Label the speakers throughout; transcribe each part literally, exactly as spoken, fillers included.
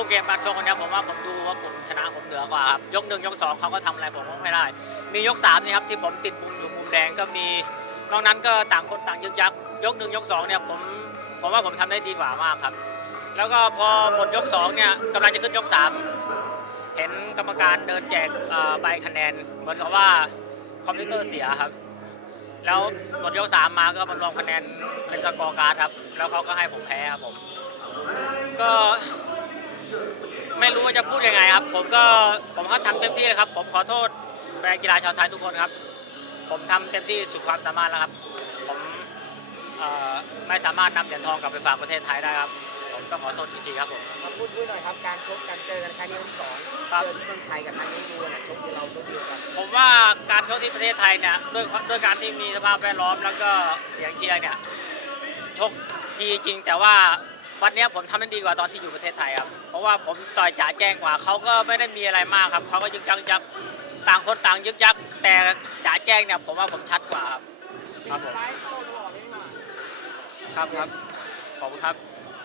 Speaker 1: เกมการชกวันนี้ผมว่าผมดูว่าผมชนะผมเหนือกว่าครับยกหนึ่งยกสองเขาก็ทำอะไรผมก็ไม่ได้มียกสามนี่ครับที่ผมติดมุมอยู่มุมแดงก็มีนอกนั้นก็ต่างคนต่างยึกยักยกหนึ่งยกสองเนี่ยผมผมว่าผมทำได้ดีกว่ามากครับแล้วก็พอหมดยกสองเนี่ยกำลังจะขึ้นยกสามเห็นกรรมการเดินแจกใบคะแนนเหมือนกับว่าคอมพิวเตอร์เสียครับแล้วหมดยกสามมาก็มารวมคะแนนเป็นสกอร์การ์ดครับแล้วเขาก็ให้ผมแพ้ครับผมก็ไม่รู้ว่าจะพูดยังไงครับผมก็ผมก็ทำเต็มที่เลยครับผมขอโทษแฟนกีฬาชาวไทยทุกคนครับผมทำเต็มที่สุดความสามารถแล้วครับผมไม่สามารถนำเหรียญทองกลับไปฝากประเทศไทยได้ครับผมต้องขอโทษจริงๆครับผม
Speaker 2: มาพูดด้วยหน่อยครับการชกกันเจอกันครั้งนี้ที่สองเจอที่เมืองไทยกับครั้งนี้ดูนะชกที่เราชกเดียวกัน
Speaker 1: ผมว่าการชกที่ประเทศไทยเนี่ยด้วยด้วยการที่มีสภาพแวดล้อมแล้วก็เสียงเชียร์เนี่ยชกดีจริงแต่ว่าวันนี้ผมทำได้ดีกว่าตอนที่อยู่ประเทศไทยครับเพราะว่าผมต่อยจ๋าแจ้งกว่าเขาก็ไม่ได้มีอะไรมากครับเขาก็ยึกยักยักต่างคนต่างยึกยักแต่จ๋าแจ้งเนี่ยผมว่าผมชัดกว่าครับครับผมครับครับขอบคุณครับ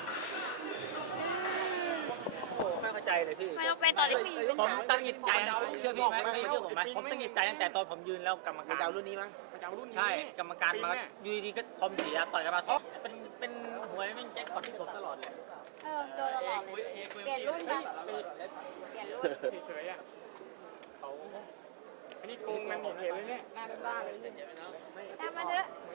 Speaker 1: ไม่เข้าใจเลยพี่
Speaker 3: ไม่ต้องไปตอนที่มีปัญ
Speaker 1: ผม
Speaker 3: หา
Speaker 1: ตั้งหิดใจเชื่อพี่ไหมไม่เชื่อผมไหมผมตั้งหิดใจตั้งแต่ตอนผมยืนแล้วกรรมการ
Speaker 2: จะเอารุ่นนี้มั้ง
Speaker 1: ใช่กรรมการมาอยู่ดีก็คอมเสียต่อยกันมาสองเป็นเป็นหวยไม่แจ็คพอตที่ผมตลอดเลย
Speaker 3: เออโดนตลอดเลยเปลี่ยนรุ่นปะเปลี่ยนรุ่น
Speaker 4: เฉยๆอ่ะเขาอันนี้โกงมันเห็นเลยเนี่ยหน้าด้านๆเลย
Speaker 3: ตามมาเถอะ